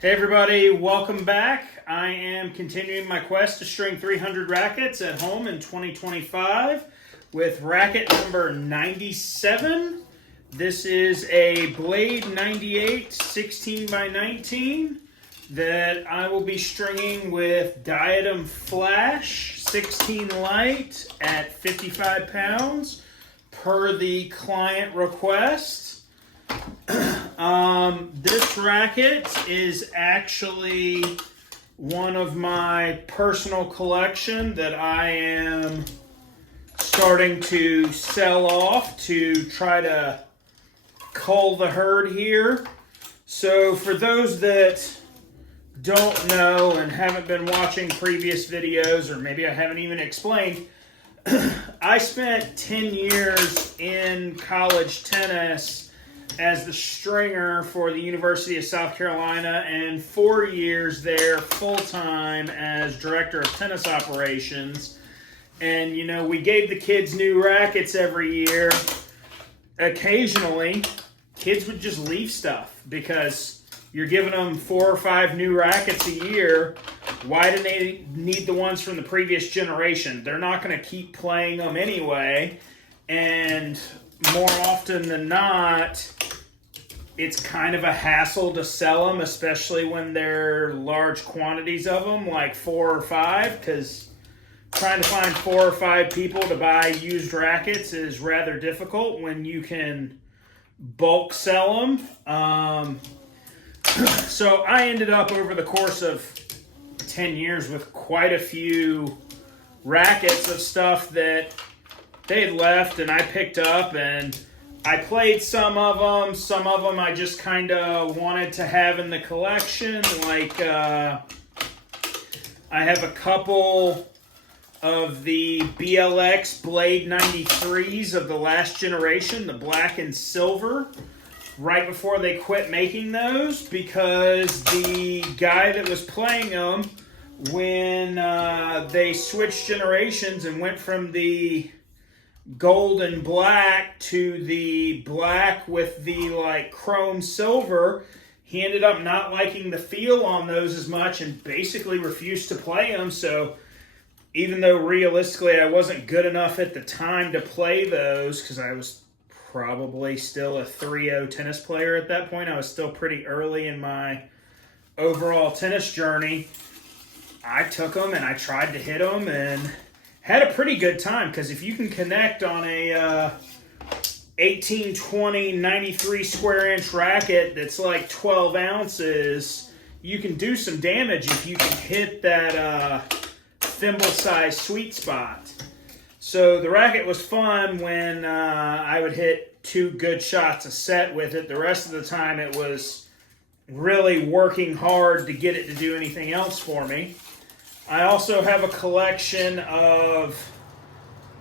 Hey everybody, welcome back. I am continuing my quest to string 300 rackets at home in 2025 with racket number 97. This is a Blade 98 16 by 19 that I will be stringing with Diadem Flash 16 light at 55 pounds per the client request. This racket is actually one of my personal collection that I am starting to sell off to try to cull the herd here. So for those that don't know and haven't been watching previous videos, or maybe I haven't even explained, I spent 10 years in college tennis as the stringer for the University of South Carolina and 4 years there full-time as director of tennis operations. And, you know, we gave the kids new rackets every year. Occasionally, kids would just leave stuff because you're giving them 4 or 5 new rackets a year. Why do they need the ones from the previous generation? They're not going to keep playing them anyway. And more often than not, it's kind of a hassle to sell them, especially when they're large quantities of them, like 4 or 5, because trying to find 4 or 5 people to buy used rackets is rather difficult when you can bulk sell them. So I ended up over the course of 10 years with quite a few rackets of stuff that they had left and I picked up, and I played some of them I just kind of wanted to have in the collection. Like I have a couple of the BLX Blade 93s of the last generation, the black and silver, right before they quit making those, because the guy that was playing them when they switched generations and went from the gold and black to the black with the like chrome silver, he ended up not liking the feel on those as much and basically refused to play them. So even though realistically I wasn't good enough at the time to play those, because I was probably still a 3-0 tennis player at that point, I was still pretty early in my overall tennis journey, I took them and I tried to hit them and had a pretty good time, because if you can connect on a 1820 93 square inch racket that's like 12 ounces, you can do some damage if you can hit that thimble size sweet spot. So the racket was fun when I would hit 2 good shots a set with it. The rest of the time it was really working hard to get it to do anything else for me. I also have a collection of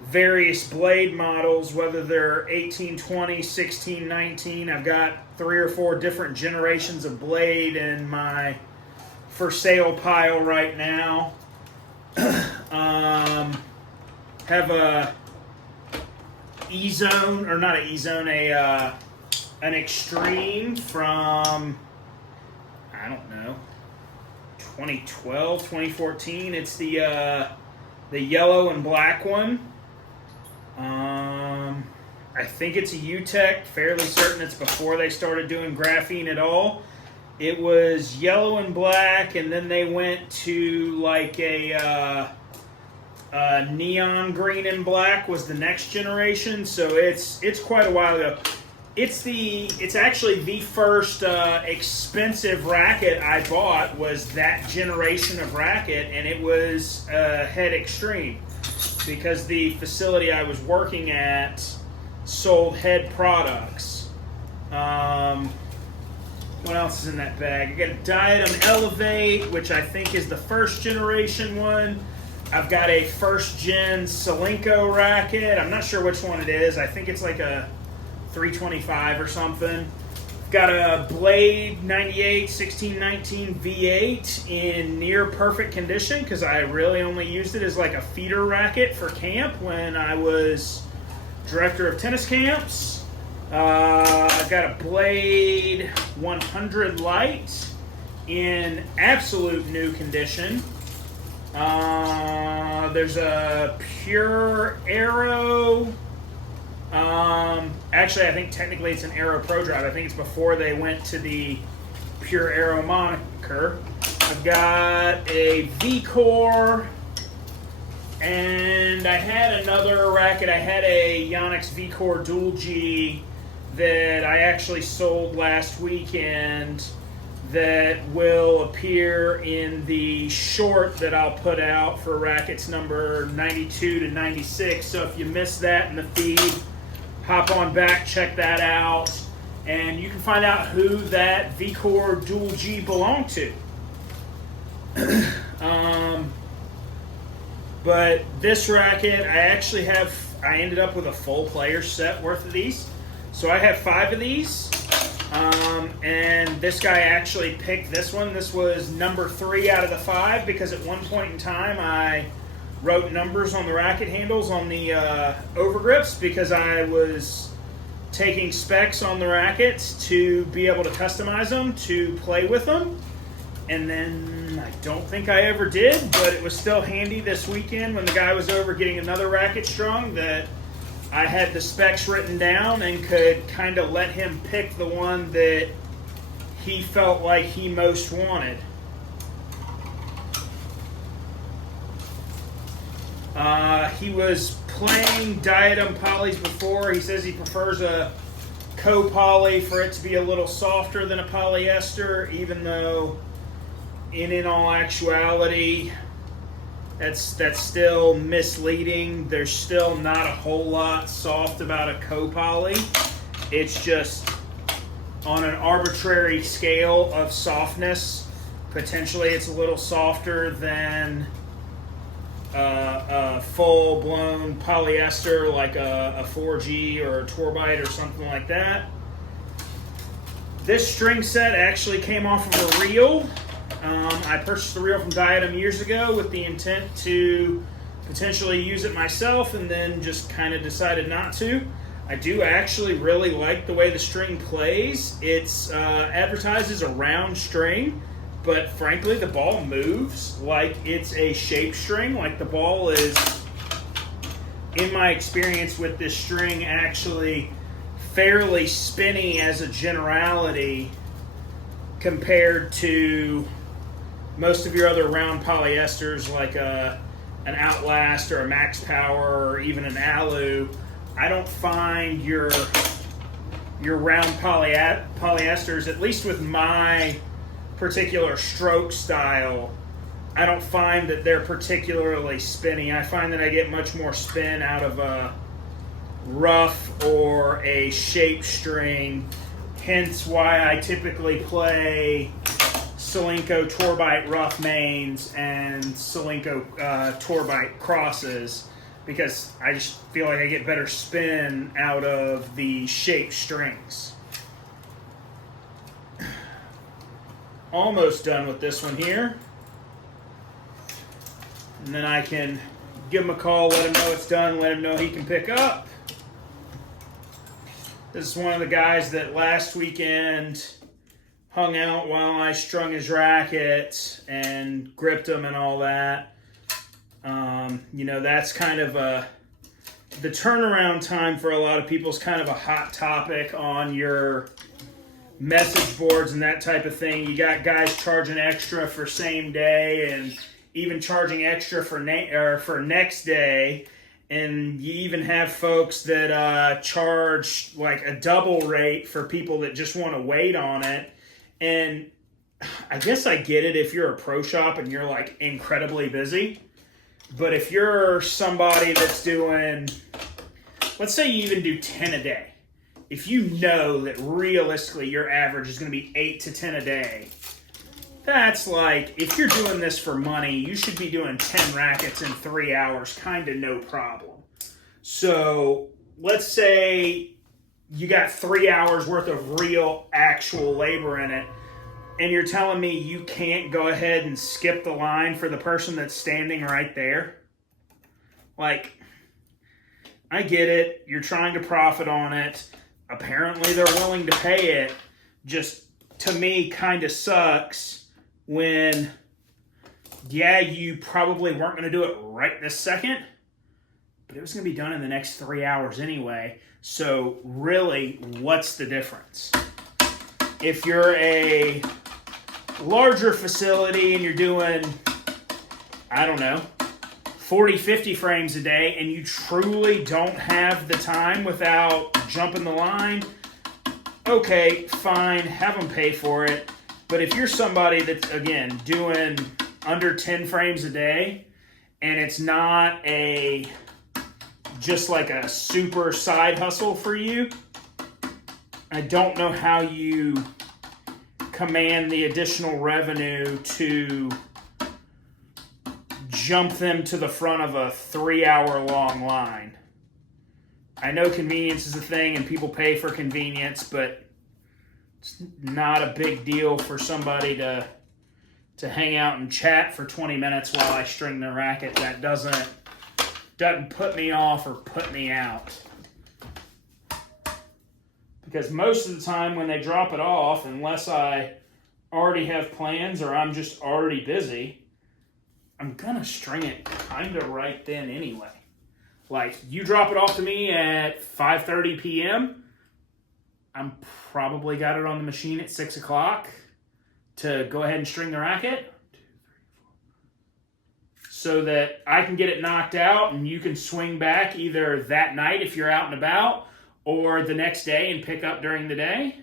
various blade models, whether they're 1820, 1619. I've got 3 or 4 different generations of blade in my for sale pile right now. Have a E-Zone, or not an E-Zone, an Extreme from, I don't know, 2012, 2014. It's the yellow and black one. I think it's a UTech, fairly certain it's before they started doing graphene at all. It was yellow and black, and then they went to like a neon green and black was the next generation. So it's quite a while ago. It's actually the first expensive racket I bought was that generation of racket, and it was Head Extreme, because the facility I was working at sold Head products. What else is in that bag? I got a Diadem Elevate, which I think is the first generation one. I've got a first gen Solinco racket. I'm not sure which one it is. I think it's like a 325 or something. Got a Blade 98 1619 V8 in near perfect condition, because I really only used it as like a feeder racket for camp when I was director of tennis camps. I've got a Blade 100 light in absolute new condition. There's a Pure Aero. Actually, I think technically it's an Aero Pro Drive. I think it's before they went to the Pure Aero moniker. I've got a V-Core, and I had another racket. I had a Yonex V-Core Dual G that I actually sold last weekend that will appear in the short that I'll put out for rackets number 92 to 96. So if you missed that in the feed, hop on back, check that out, and you can find out who that V-Core Dual G belonged to. But this racket, I ended up with a full player set worth of these. So I have 5 of these. And this guy actually picked this one. This was number 3 out of the 5 because at one point in time I wrote numbers on the racket handles on the overgrips because I was taking specs on the rackets to be able to customize them, to play with them. And then I don't think I ever did, but it was still handy this weekend when the guy was over getting another racket strung that I had the specs written down and could kind of let him pick the one that he felt like he most wanted. He was playing Diadem polys before. He says he prefers a co-poly for it to be a little softer than a polyester, even though in all actuality that's still misleading. There's still not a whole lot soft about a co-poly. It's just on an arbitrary scale of softness. Potentially it's a little softer than a full-blown polyester like a 4G or a Torbite or something like that. This string set actually came off of a reel. I purchased the reel from Diadem years ago with the intent to potentially use it myself and then just kind of decided not to. I do actually really like the way the string plays. It's advertised as a round string, but frankly the ball moves like it's a shape string. Like the ball is, in my experience with this string, actually fairly spinny as a generality compared to most of your other round polyesters like an Outlast or a Max Power or even an Alu. I don't find your round polyesters, at least with my particular stroke style, I don't find that they're particularly spinny. I find that I get much more spin out of a rough or a shape string, hence why I typically play Solinco Torbite rough mains and Solinco Torbite crosses, because I just feel like I get better spin out of the shape strings. Almost done with this one here. And then I can give him a call, let him know it's done, let him know he can pick up. This is one of the guys that last weekend hung out while I strung his racket and gripped him and all that. You know, that's kind of the turnaround time for a lot of people is kind of a hot topic on your message boards and that type of thing. You got guys charging extra for same day and even charging extra for next day. And you even have folks that charge like a double rate for people that just want to wait on it. And I guess I get it if you're a pro shop and you're like incredibly busy. But if you're somebody that's doing, let's say you even do 10 a day. If you know that realistically your average is going to be 8 to 10 a day, that's like, if you're doing this for money, you should be doing 10 rackets in 3 hours, kind of no problem. So let's say you got 3 hours worth of real actual labor in it, and you're telling me you can't go ahead and skip the line for the person that's standing right there? Like, I get it. You're trying to profit on it. Apparently they're willing to pay it. Just, to me, kind of sucks when, yeah, you probably weren't going to do it right this second, but it was going to be done in the next 3 hours anyway. So really, what's the difference? If you're a larger facility and you're doing, I don't know, 40, 50 frames a day, and you truly don't have the time without jumping the line, okay, fine, have them pay for it. But if you're somebody that's, again, doing under 10 frames a day, and it's not just like a super side hustle for you, I don't know how you command the additional revenue to jump them to the front of a 3-hour-long line. I know convenience is a thing and people pay for convenience, but it's not a big deal for somebody to hang out and chat for 20 minutes while I string the racket. That doesn't put me off or put me out. Because most of the time when they drop it off, unless I already have plans or I'm just already busy, I'm gonna string it kind of right then anyway. Like, you drop it off to me at 5:30 p.m., I'm probably got it on the machine at 6 o'clock to go ahead and string the racket, so that I can get it knocked out and you can swing back either that night if you're out and about, or the next day and pick up during the day.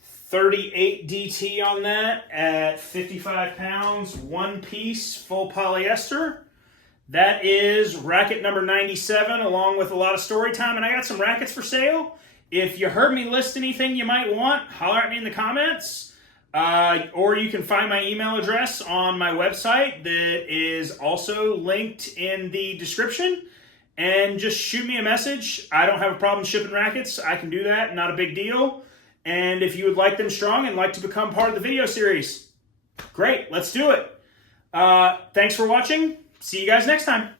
38 DT on that at 55 pounds, one piece, full polyester. That is racket number 97, along with a lot of story time. And I got some rackets for sale. If you heard me list anything you might want, holler at me in the comments. Or you can find my email address on my website that is also linked in the description. And just shoot me a message. I don't have a problem shipping rackets. I can do that, not a big deal. And if you would like them strong and like to become part of the video series, great, let's do it. Thanks for watching. See you guys next time.